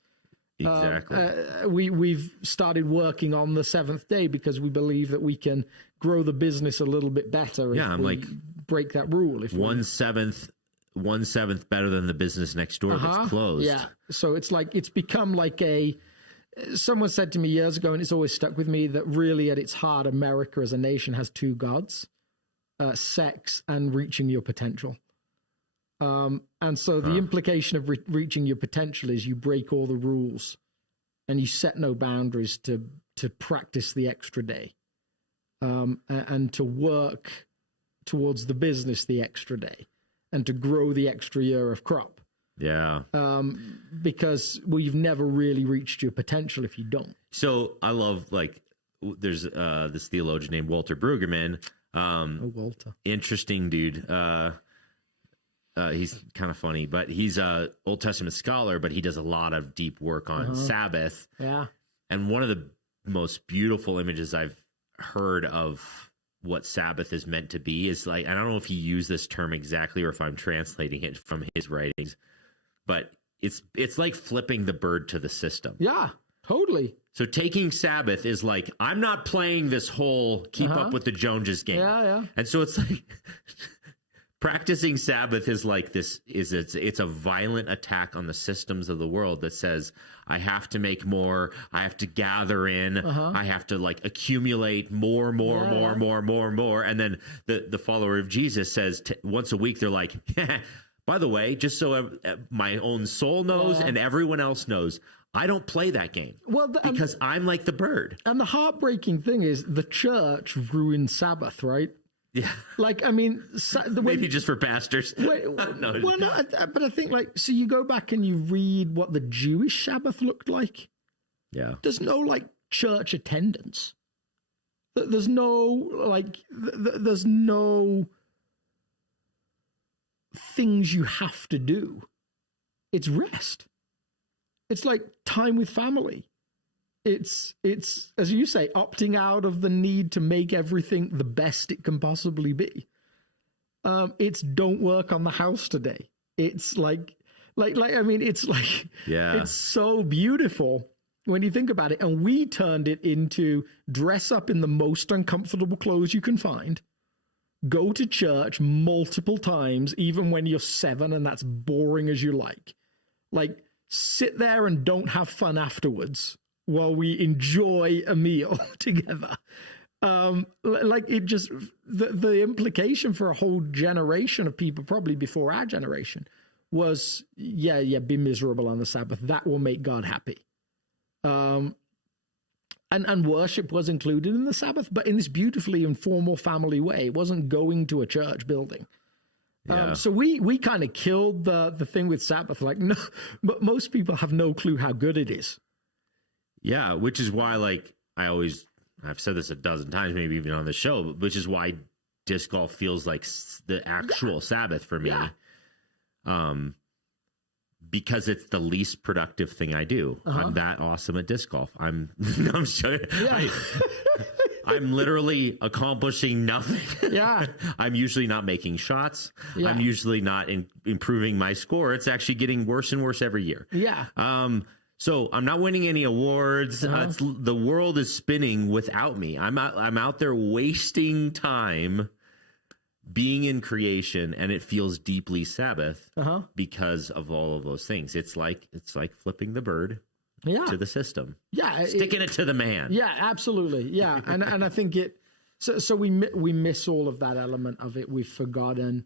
Exactly. We've started working on the seventh day because we believe that we can grow the business a little bit better if we break that rule. If 1/7 better than the business next door that's closed. Yeah. So it's like, it's become like someone said to me years ago, and it's always stuck with me, that really at its heart, America as a nation has two gods, sex and reaching your potential. And so the implication of reaching your potential is you break all the rules and you set no boundaries to practice the extra day, and to work towards the business the extra day and to grow the extra year of crop. Yeah. Because you've never really reached your potential if you don't. So I love, like, there's this theologian named Walter Brueggemann. Walter. Interesting dude. He's kind of funny, but he's a Old Testament scholar, but he does a lot of deep work on Sabbath. Yeah. And one of the most beautiful images I've heard of what Sabbath is meant to be is like, I don't know if he used this term exactly or if I'm translating it from his writings, but it's like flipping the bird to the system. Yeah, totally. So taking Sabbath is like, I'm not playing this whole keep up with the Joneses game. Yeah. And so it's like practicing Sabbath is like this, it's a violent attack on the systems of the world that says, I have to make more, I have to gather in, I have to like accumulate more. And then the follower of Jesus says once a week, they're like, by the way, just so my own soul knows and everyone else knows, I don't play that game because I'm like the bird. And the heartbreaking thing is the church ruined Sabbath, right? Yeah. Like, I mean, maybe just for pastors. But I think, like, so you go back and you read what the Jewish Sabbath looked like. Yeah. There's no, like, church attendance. There's no, there's no things you have to do. It's rest. It's like time with family. It's as you say, opting out of the need to make everything the best it can possibly be. It's don't work on the house today. It's like I mean, it's like, it's so beautiful when you think about it. And we turned it into dress up in the most uncomfortable clothes you can find, go to church multiple times, even when you're 7 and that's boring as you like sit there and don't have fun afterwards while we enjoy a meal together. Like it just, the implication for a whole generation of people, probably before our generation, was, be miserable on the Sabbath. That will make God happy. And worship was included in the Sabbath, but in this beautifully informal family way. It wasn't going to a church building. So we kind of killed the thing with Sabbath. Like, no, but most people have no clue how good it is. Yeah, which is why, like, I've said this a dozen times, maybe even on the show, which is why disc golf feels like the actual Sabbath for me. Yeah. Because it's the least productive thing I do. I'm that awesome at disc golf. I'm sorry. Yeah. I'm literally accomplishing nothing. Yeah. I'm usually not making shots. Yeah. I'm usually not improving my score. It's actually getting worse and worse every year. Yeah. So I'm not winning any awards. The world is spinning without me. I'm out there wasting time being in creation, and it feels deeply Sabbath because of all of those things. It's like flipping the bird to the system. Yeah, sticking it to the man. Yeah, absolutely. Yeah, and I think it. So we miss all of that element of it. We've forgotten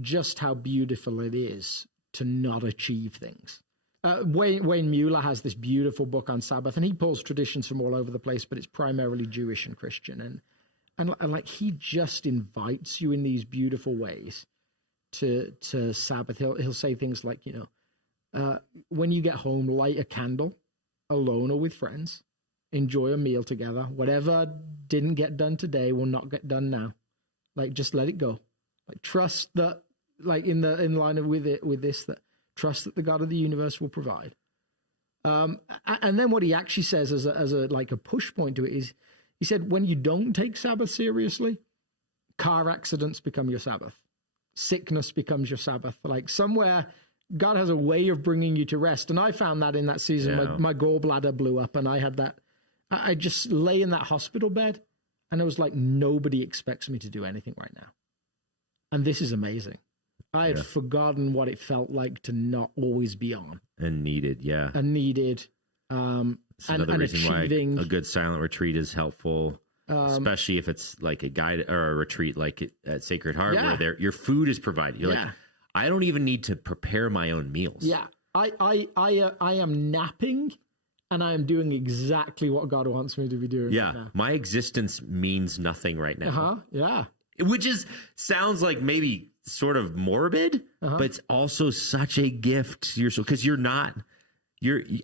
just how beautiful it is to not achieve things. Wayne Mueller has this beautiful book on Sabbath, and he pulls traditions from all over the place, but it's primarily Jewish and Christian, and like he just invites you in these beautiful ways to Sabbath. He'll say things like, when you get home, light a candle, alone or with friends, enjoy a meal together. Whatever didn't get done today will not get done now. Like, just let it go. Like, trust that, like in line with this, that trust that the God of the universe will provide. And then what he actually says as a like a push point to it is, he said, when you don't take Sabbath seriously, car accidents become your Sabbath. Sickness becomes your Sabbath. Like, somewhere God has a way of bringing you to rest. And I found that in that season. Yeah. My gallbladder blew up, and I had that. I just lay in that hospital bed, and it was like, nobody expects me to do anything right now. And this is amazing. I had forgotten what it felt like to not always be on. And needed, yeah. And needed. It's another reason why a good silent retreat is helpful, especially if it's like a guide or a retreat like at Sacred Heart, where your food is provided. You're like, I don't even need to prepare my own meals. Yeah, I am napping, and I am doing exactly what God wants me to be doing. Yeah, right now. My existence means nothing right now. Yeah, which sounds like maybe sort of morbid, but it's also such a gift to your soul, because you're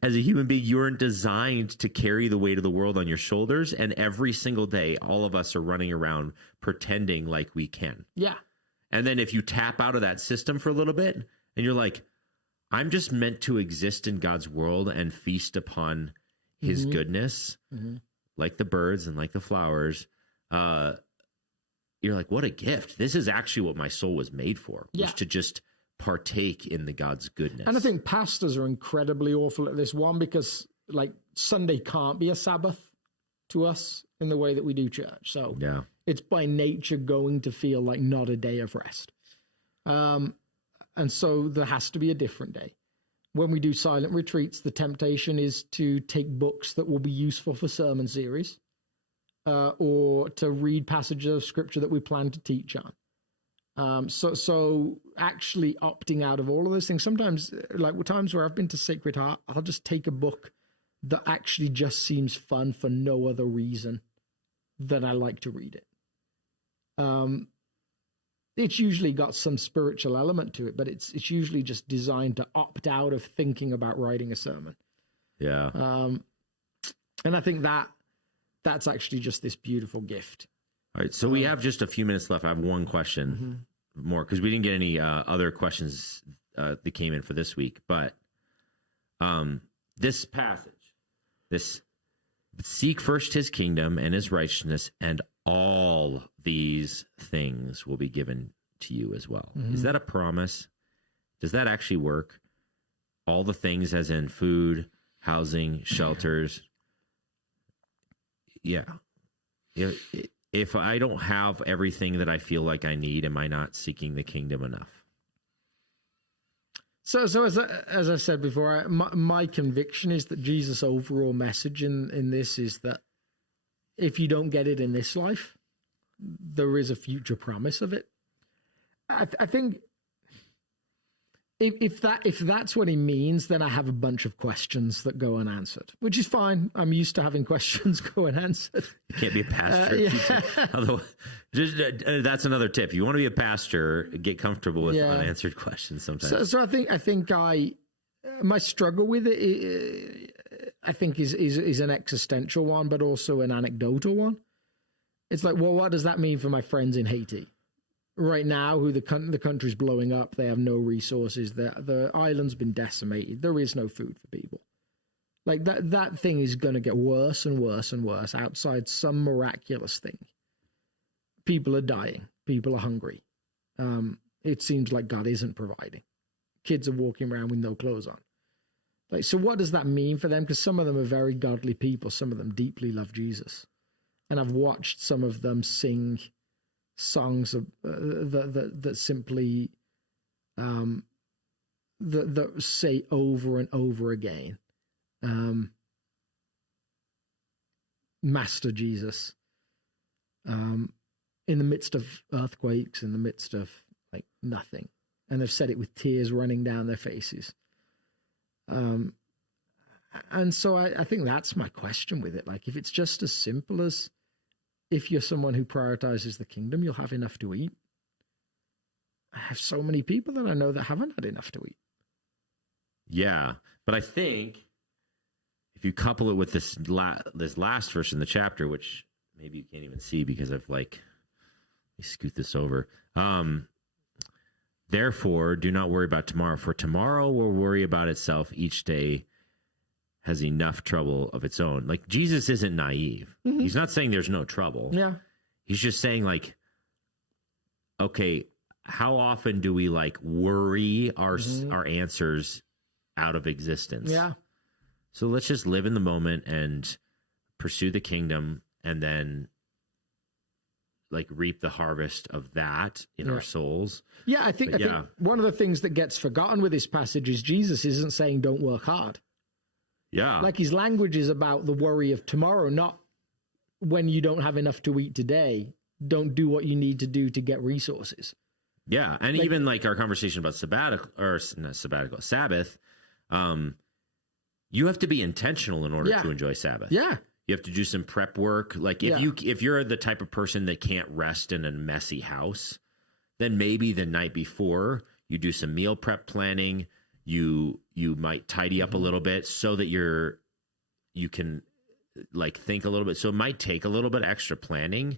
as a human being, you aren't designed to carry the weight of the world on your shoulders. And every single day, all of us are running around pretending like we can. Yeah. And then if you tap out of that system for a little bit and you're like, I'm just meant to exist in God's world and feast upon his goodness, like the birds and like the flowers, you're like, what a gift. This is actually what my soul was made for, was to just partake in the God's goodness. And I think pastors are incredibly awful at this one, because like Sunday can't be a Sabbath to us in the way that we do church. So it's by nature going to feel like not a day of rest. And so there has to be a different day. When we do silent retreats, the temptation is to take books that will be useful for sermon series, or to read passages of scripture that we plan to teach on. So actually opting out of all of those things. Sometimes, like times where I've been to Sacred Heart, I'll just take a book that actually just seems fun for no other reason than I like to read it. It's usually got some spiritual element to it, but it's usually just designed to opt out of thinking about writing a sermon. Yeah. And I think that's actually just this beautiful gift. All right, so we have just a few minutes left. I have one question more, because we didn't get any other questions that came in for this week. But this passage, this seek first his kingdom and his righteousness, and all these things will be given to you as well. Is that a promise? Does that actually work? All the things, as in food, housing, shelters. Yeah. If I don't have everything that I feel like I need, am I not seeking the kingdom enough? So as I said before, my conviction is that Jesus' overall message in this is that if you don't get it in this life, there is a future promise of it. I think if that's what he means, then I have a bunch of questions that go unanswered, which is fine. I'm used to having questions go unanswered. You can't be a pastor. Although, that's another tip. You want to be a pastor, get comfortable with unanswered questions sometimes. So I think my struggle with it, I think is an existential one, but also an anecdotal one. It's like, well, what does that mean for my friends in Haiti? Right now, who the country's blowing up, they have no resources. The island's been decimated. There is no food for people. Like that thing is going to get worse and worse and worse outside some miraculous thing. People are dying. People are hungry. It seems like God isn't providing. Kids are walking around with no clothes on. Like, so what does that mean for them? Because some of them are very godly people. Some of them deeply love Jesus. And I've watched some of them sing songs that simply that say over and over again, Master Jesus, in the midst of earthquakes, in the midst of like nothing, and they've said it with tears running down their faces. And so I think that's my question with it. Like, if it's just as simple as, if you're someone who prioritizes the kingdom, you'll have enough to eat. I have so many people that I know that haven't had enough to eat. Yeah, but I think if you couple it with this last verse in the chapter, which maybe you can't even see because I've let me scoot this over. Therefore, do not worry about tomorrow, for tomorrow will worry about itself. Each day has enough trouble of its own. Like, Jesus isn't naive. Mm-hmm. He's not saying there's no trouble. Yeah. He's just saying, like, okay, how often do we worry our answers out of existence? Yeah. So let's just live in the moment and pursue the kingdom, and then reap the harvest of that in our souls. Yeah, I think one of the things that gets forgotten with this passage is Jesus isn't saying don't work hard. Yeah. Like, his language is about the worry of tomorrow, not when you don't have enough to eat today, don't do what you need to do to get resources. Yeah. And even our conversation about Sabbath, you have to be intentional in order to enjoy Sabbath. Yeah. You have to do some prep work. If you're the type of person that can't rest in a messy house, then maybe the night before you do some meal prep planning. You might tidy up a little bit so that you can think a little bit. So it might take a little bit extra planning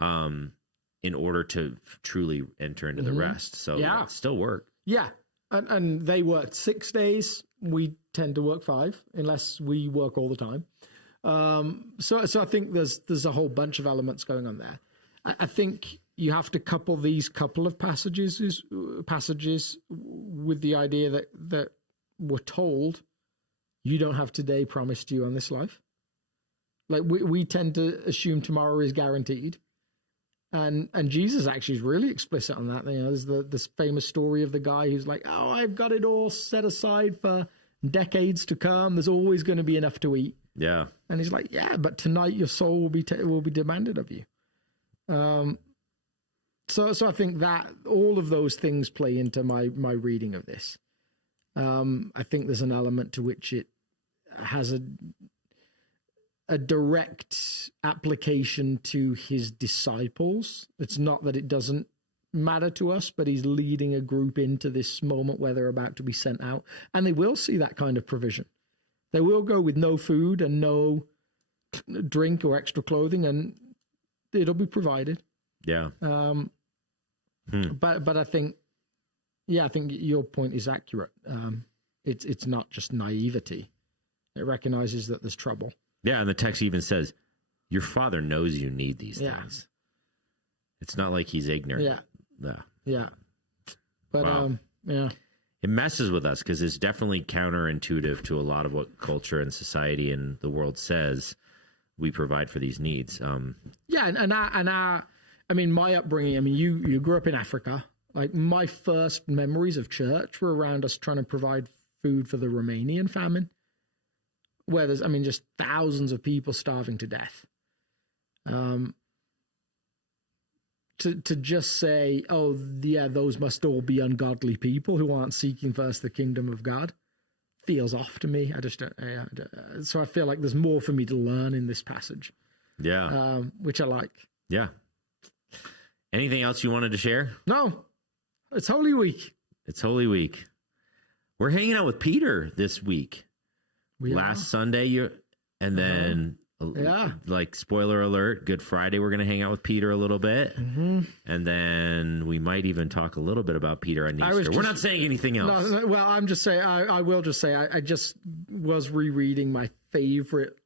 in order to truly enter into the rest. So it still work. Yeah. And they worked 6 days. We tend to work 5 unless we work all the time. So I think there's a whole bunch of elements going on there. I think you have to couple these couple of passages with the idea that we're told you don't have today promised you on this life. Like, we tend to assume tomorrow is guaranteed. And Jesus actually is really explicit on that. There's this famous story of the guy who's like, oh, I've got it all set aside for decades to come. There's always going to be enough to eat. Yeah. And he's like, yeah, but tonight your soul will be demanded of you. So I think that all of those things play into my reading of this. I think there's an element to which it has a direct application to his disciples. It's not that it doesn't matter to us, but he's leading a group into this moment where they're about to be sent out, and they will see that kind of provision. They will go with no food and no drink or extra clothing, and it'll be provided. Yeah. But I think your point is accurate. It's not just naivety. It recognizes that there's trouble. Yeah, and the text even says, your Father knows you need these things. It's not like he's ignorant. Yeah. But, wow. It messes with us because it's definitely counterintuitive to a lot of what culture and society and the world says we provide for these needs. My upbringing, you grew up in Africa. Like, my first memories of church were around us trying to provide food for the Romanian famine, where there's, just thousands of people starving to death. To just say, oh, yeah, those must all be ungodly people who aren't seeking first the kingdom of God, feels off to me. I just don't. So I feel like there's more for me to learn in this passage. Yeah. Which I like. Yeah. Anything else you wanted to share? No. It's Holy Week. It's Holy Week. We're hanging out with Peter this week. last Sunday, and then like spoiler alert, Good Friday, we're going to hang out with Peter a little bit, and then we might even talk a little bit about Peter and Easter. We're not saying anything else. No, well, I'm just saying. I will just say I just was rereading my favorite,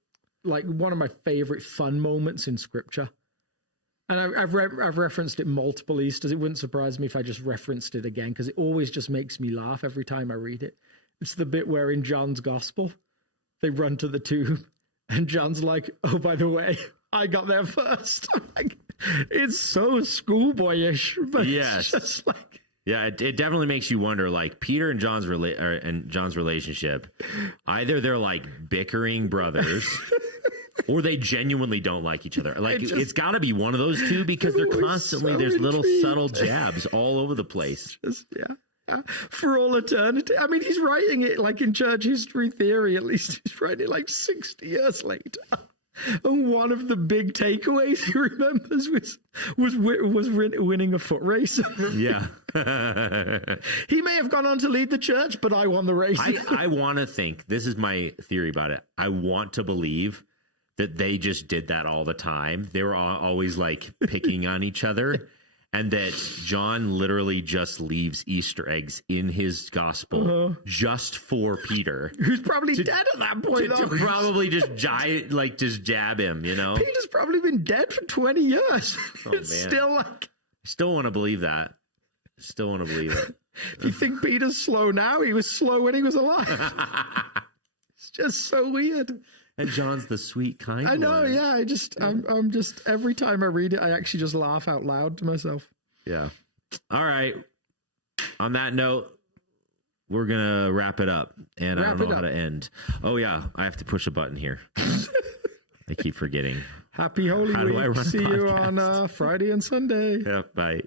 like one of my favorite fun moments in Scripture. And I've referenced it multiple Easters. It wouldn't surprise me if I just referenced it again, because it always just makes me laugh every time I read it. It's the bit where in John's Gospel, they run to the tomb, and John's like, oh, by the way, I got there first. Like, it's so schoolboyish, but it's just like... Yeah, it definitely makes you wonder, like, Peter and John's relationship, either they're like bickering brothers... or they genuinely don't like each other. Like, it's got to be one of those two, because they're constantly, there's little subtle jabs all over the place. For all eternity. I mean, he's writing it like in church history theory, at least he's writing it like 60 years later. And one of the big takeaways he remembers was winning a foot race. Yeah. He may have gone on to lead the church, but I won the race. I want to think, this is my theory about it, I want to believe that they just did that all the time. They were always like picking on each other, and that John literally just leaves Easter eggs in his gospel just for Peter, who's probably dead at that point. To probably just jab him, you know. Peter's probably been dead for 20 years. Oh, it's man. still like. Still want to believe that. Still want to believe it. If you think Peter's slow now, he was slow when he was alive. It's just so weird. And John's the sweet, kind one. I know, yeah. I'm just, every time I read it, I actually just laugh out loud to myself. Yeah. All right. On that note, we're going to wrap it up. And I don't know how to end. Oh, yeah. I have to push a button here. I keep forgetting. Happy Holy Week. See you on Friday and Sunday. Yeah, bye.